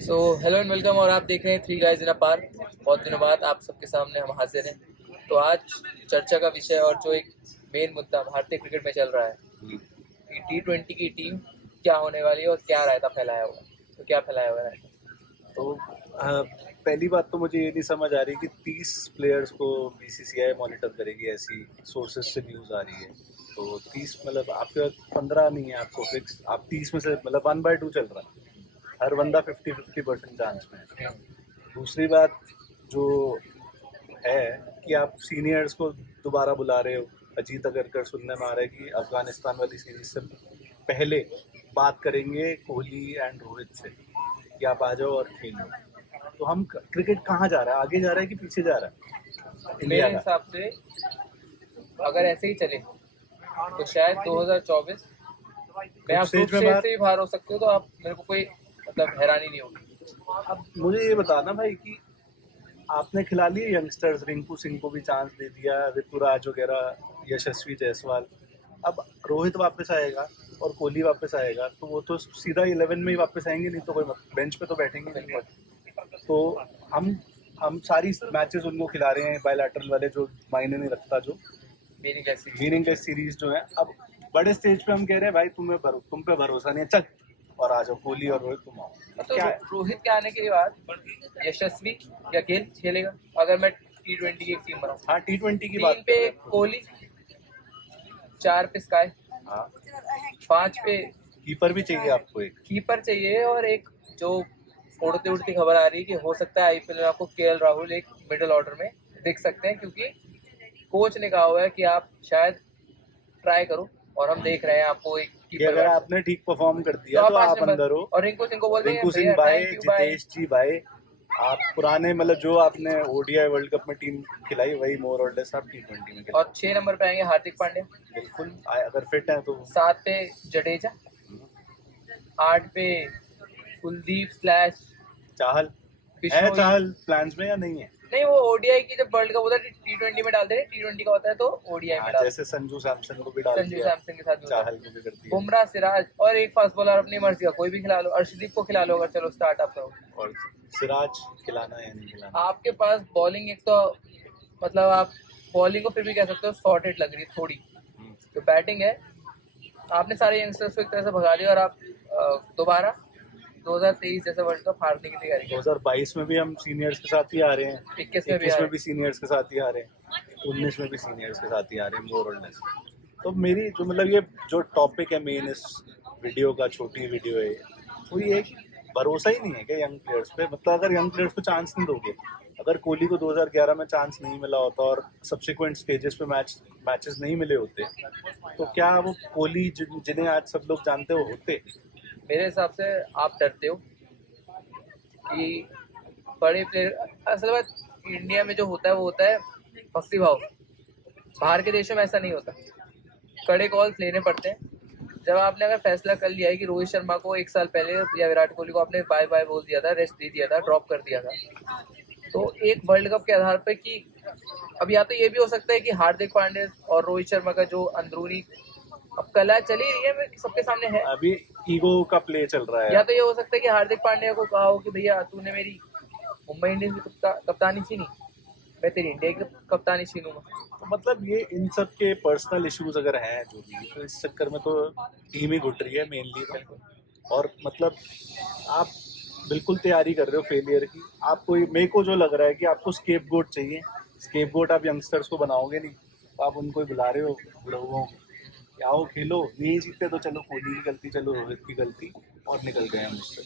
So hello and welcome. और आप देख रहे हैं three guys in a park. बहुत दिनों बाद आप सबके सामने हम हाजिर हैं। तो आज चर्चा का विषय और जो एक मेन मुद्दा भारतीय क्रिकेट में चल रहा है कि T20 की टीम क्या होने वाली है और क्या रायता फैलाया हुआ है। तो क्या फैलाया हुआ है रायता? तो पहली बात तो मुझे ये नहीं समझ आ रही कि 30 प्लेयर्स को बीसीसीआई मॉनिटर करेगी, ऐसी सोर्सेज से न्यूज़ आ रही है। तो 30 मतलब आपके पास 15 नहीं है आपको फिक्स, आप 30 में से मतलब 1/2 चल रहा है। हर बंदा 50-50% चांस में है। दूसरी बात जो है कि आप सीनियर्स को दोबारा बुला रहे हो। अजीत अगरकर सुनने में आ रहा है कि अफगानिस्तान वाली सीरीज से पहले बात करेंगे कोहली एंड रोहित से कि आप आ जाओ और खेलो। तो हम क्रिकेट कहाँ जा रहा है, आगे जा रहा है कि पीछे जा रहा है इंडिया मेरे का? हिसाब से अगर ऐसे ही चले तो शायद 2024 में आप ग्रुप स्टेज से ही बाहर हो सकते हो। तो आप मेरे को कोई मतलब हैरानी नहीं होगी। अब मुझे ये बताना भाई कि आपने खिला लिए यंगस्टर्स, रिंकू सिंह को भी चांस दे दिया, ऋतुराज वगैरह, यशस्वी जायसवाल। अब रोहित वापस आएगा और कोहली वापस आएगा तो वो तो सीधा 11 में ही वापस आएंगे, नहीं तो कोई बेंच पे तो बैठेंगे नहीं। तो हम सारी मैचेस उनको खिला रहे हैं, बायलैटरल वाले जो मायने नहीं रखता, जो मीनिंगलेस सीरीज जो है। अब बड़े स्टेज पे हम कह रहे हैं भाई तुम पे भरोसा नहीं है, चल और आ जाओ कोहली और रोहित, तुम आओ। तो क्या है? रोहित के आने के बाद यशस्वी या गेल खेलेगा अगर मैं T20 की एक टीम बनाऊं। हाँ, T20 की 3 बात पे कोहली, 4 पे स्काई, हाँ, 5 पे कीपर भी चाहिए आपको एक। कीपर चाहिए। और एक जो उड़ती उड़ती खबर आ रही है कि हो सकता है आईपीएल में आपको केएल राहुल एक मिडिल ऑर्डर में दिख सकते हैं, क्योंकि कोच ने कहा हुआ है कि आप शायद ट्राई करो। और हम देख रहे हैं आपको एक कि कीपर अगर आपने ठीक परफॉर्म कर दिया तो पांच आप नंबर अंदर हो। और रिंकू सिंह को बोल देंगे रिंकू सिंह भैया भाई, थैंक यू बाय। जितेश जी भाई, आप पुराने मतलब जो आपने ओडीआई वर्ल्ड कप में टीम खिलाई वही मोर और लेस आप T20 में खिलाई। और 6 नंबर पे आएंगे हार्दिक पांड्या, बिल्कुल अगर फिट है तो। 7 पे जडेजा, 8 पे कुलदीप स्लैश चाहल है, बिश्नोई। चाहल प्लान्स में या नहीं है? नहीं, वो ओडीआई की जब वर्ल्ड कप होता है T20 में डालते हैं, T20 का होता है तो ओडीआई में डालते हैं। जैसे संजू सैमसन को भी डाल संजू दिया, सैमसन के साथ भी होता है। चाहल को भी कर दिया। बुमराह, सिराज और एक फास्ट बॉलर अपनी मर्जी का कोई भी खिला लो। अर्शदीप को खिला लो अगर चलो स्टार्ट आप करो। और सिराज खिलाना या नहीं खिलाना? आपके पास बॉलिंग एक तो मतलब आप बॉलिंग को फिर भी कह सकते हो सॉर्टेड लग रही है थोड़ी। तो बैटिंग है, आपने सारे यंगस्टर्स को एक तरह से भगा दिया और आप दोबारा 2023 जैसा वर्ल्ड कप हारने की तैयारी। 2022 में भी हम सीनियर्स के साथ ही आ रहे हैं, 21 में भी सीनियर्स के साथ ही आ रहे हैं, 19 में भी सीनियर्स के साथ ही आ रहे हैं, मोर और लेस। तो मेरी जो मतलब ये जो टॉपिक है मेन इस वीडियो का, छोटी वीडियो है, वो ये कि भरोसा ही नहीं है कि यंग प्लेयर्स पे। मतलब अगर यंग प्लेयर्स को चांस नहीं दोगे, अगर कोहली को 2011 में चांस नहीं मिला होता और सब्सिक्वेंट स्टेजेस पे मैचेस नहीं मिले होते, तो क्या वो कोहली जिन्हें आज सब लोग जानते हो होते? मेरे हिसाब से आप डरते हो कि बड़े प्लेयर, असल बात इंडिया में जो होता है वो होता है भक्ति भाव। बाहर के देशों में ऐसा नहीं होता, कड़े कॉल्स लेने पड़ते हैं। जब आपने अगर फैसला कर लिया है कि रोहित शर्मा को 1 साल पहले या विराट कोहली को आपने बाय बाय बोल दिया था, रेस्ट दे दिया था, ड्रॉप कर दिया था, तो एक वर्ल्ड कप के आधार पर कि अब या तो ये भी हो सकता है कि हार्दिक पांड्या और रोहित शर्मा का जो अंदरूनी अब कला चली रही है सबके सामने है, अभी ईगो का प्ले चल रहा है। या तो ये हो सकता है कि हार्दिक पांड्या को कहा हो कि भैया तूने मेरी मुंबई इंडियंस की कप्तानी छीनी, मैं तेरी इंडिया की कप्तानी छीनूंगा। तो मतलब ये इन सब के पर्सनल इश्यूज अगर हैं जो भी, तो इस चक्कर में तो टीम ही घुट रही है मेनली तो। और मतलब आप बिल्कुल तैयारी कर रहे हो फेलियर की। आपको मेरे को जो लग रहा है कि आपको स्केपगोट चाहिए। स्केपगोट आप यंगस्टर्स को बनाओगे नहीं, तो आप उनको ही बुला रहे हो बुढ़ाओं कि आओ खेलो, नहीं जीतते तो चलो कोहली की गलती, चलो रोहित की गलती, और निकल गए हम उससे।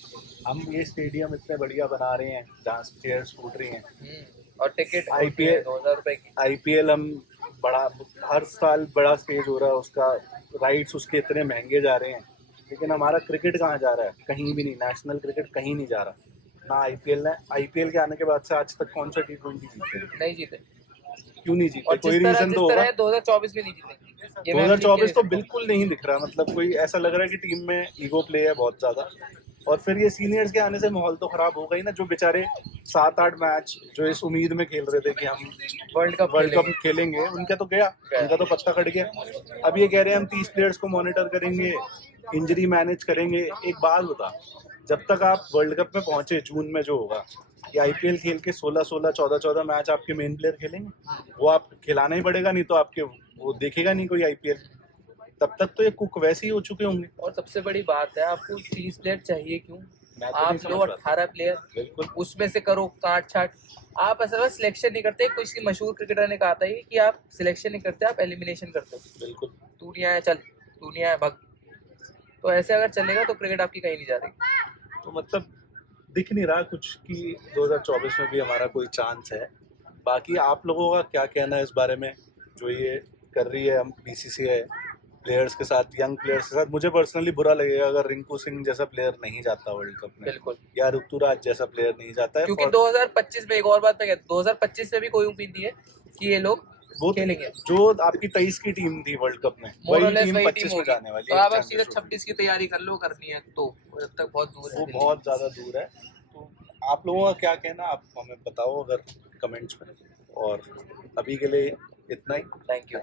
हम ये स्टेडियम इतने बढ़िया बना रहे हैं जहाँ चेयर्स टूट रही हैं, और टिकट आईपीएल 2000 रुपए की। आईपीएल हम बड़ा, हर साल बड़ा स्टेज हो रहा है उसका, राइट्स उसके इतने महंगे जा रहे हैं, लेकिन हमारा क्रिकेट कहाँ जा रहा है? कहीं भी नहीं। नेशनल क्रिकेट कहीं नहीं जा रहा ना। आईपीएल के आने के बाद से आज तक कौन सा T20 जीते? नहीं जीते। क्यों नहीं जीते? और कोई रीजन तो होगा। 2024 में नहीं जीते। 2024 तो बिल्कुल नहीं दिख रहा। मतलब कोई ऐसा लग रहा है कि टीम में ईगो प्ले है बहुत ज्यादा। और फिर ये सीनियर्स के आने से माहौल तो खराब होगा ही ना। जो बेचारे 7-8 मैच जो इस उम्मीद में खेल रहे थे कि हम वर्ल्ड कप खेलेंगे, उनका तो गया, उनका तो पत्ता कट गया। अब ये कह रहे हैं हम 30 प्लेयर्स को मॉनिटर करेंगे, इंजरी मैनेज करेंगे। एक बात बता, जब तक आप वर्ल्ड कप में पहुंचे जून में जो होगा, ये आईपीएल खेल के 16-16, 14-14 मैच आपके मेन प्लेयर खेलेंगे, वो आप खिलाना ही पड़ेगा, नहीं तो आपके वो देखेगा नहीं कोई आईपीएल। तब तक तो ये कुक वैसे ही हो चुके होंगे। और सबसे बड़ी बात है, आपको 30 प्लेयर चाहिए क्यों? मैं तो नहीं आप समझ लो पाता। 18 प्लेयर, बिल्कुल। उसमें से करो काट छाट। आप असल में सिलेक्शन नहीं करते। किसी मशहूर क्रिकेटर ने कहा था ये कि आप सिलेक्शन नहीं करते, आप एलिमिनेशन करते हो। बिल्कुल। तू नहीं आया चल, तू नहीं आया भग। तो ऐसे अगर चलेगा तो क्रिकेट आपकी कहीं नहीं जा रही। तो मतलब दिख नहीं रहा कुछ कि 2024 में भी हमारा कोई चांस है। बाकी आप लोगों का क्या कहना है इस बारे में, जो ये कर रही है हम बीसीसीआई प्लेयर्स के साथ, यंग प्लेयर्स के साथ? मुझे पर्सनली बुरा लगेगा अगर रिंकू सिंह जैसा प्लेयर नहीं जाता वर्ल्ड कप में, बिल्कुल, या ऋतुराज जैसा प्लेयर नहीं जाता है। क्योंकि 2025 में एक और बात मैं कहता हूँ, 2025 में भी कोई उम्मीद नहीं है कि ये लोग वो खेलेंगे। जो आपकी 23 की टीम थी वर्ल्ड कप में, मोर वही लेस टीम वही 25 टीम में होगी। जाने वाली तो है। आप सीधा 26 की तैयारी कर लो, करनी है तो जब तक बहुत दूर है। वो बहुत ज़्यादा दूर है। तो आप लोगों का क्या कहना, आप हमें बताओ अगर कमेंट्स में। और अभी के लिए इतना ही। Thank you.